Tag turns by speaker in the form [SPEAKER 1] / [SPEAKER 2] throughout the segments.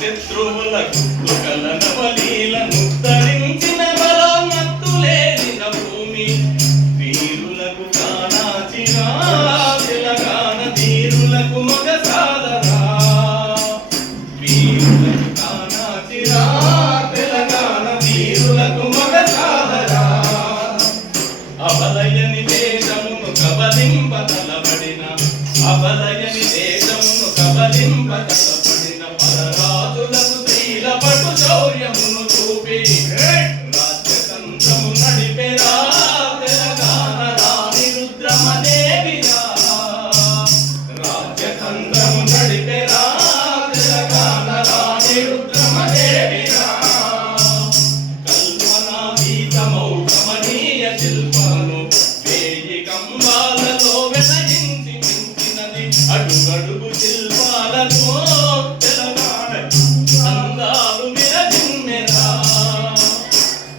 [SPEAKER 1] శత్రువులకు దుఃఖల నవలీలను ధరించిన బలోన్మత్తులేనిన భూమి వీరులకు కానాచిరా తెలంగాణ తీరులకు మగ సాదరా వీరులకు కానాచిరా తెలంగాణ తీరులకు మగ సాదరా అబలయని దేశమును కబలింప తలబడిన అబలయని దేశమును కబలింప తల అడుగడుగు శిల్పాలతో తెలంగాణ అందాలు విరజిమ్మెరా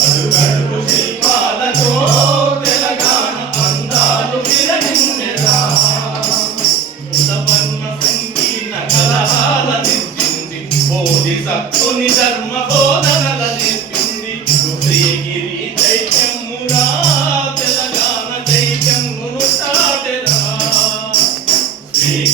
[SPEAKER 1] అడుగడుగు శిల్పాలతో తెలంగాణ అందాలు విరజిమ్మెరా సువర్ణ సంకీర్ణ కలహాల నిర్జింది. బోధిసత్తుని ధర్మ బోధనల నేర్పింది శ్రీగిరి చైత్యమురా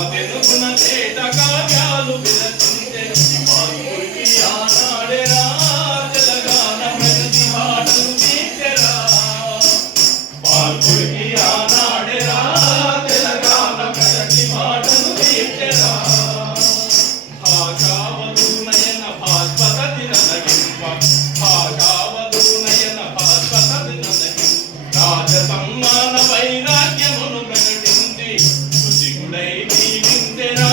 [SPEAKER 1] కమ్మ తెలుగున చేత కావ్యాలు విరచించే వాయుడికి తెలంగాణ ప్రగతి మాటలు తీర్చెరా వాయుడికి 信頼に任せ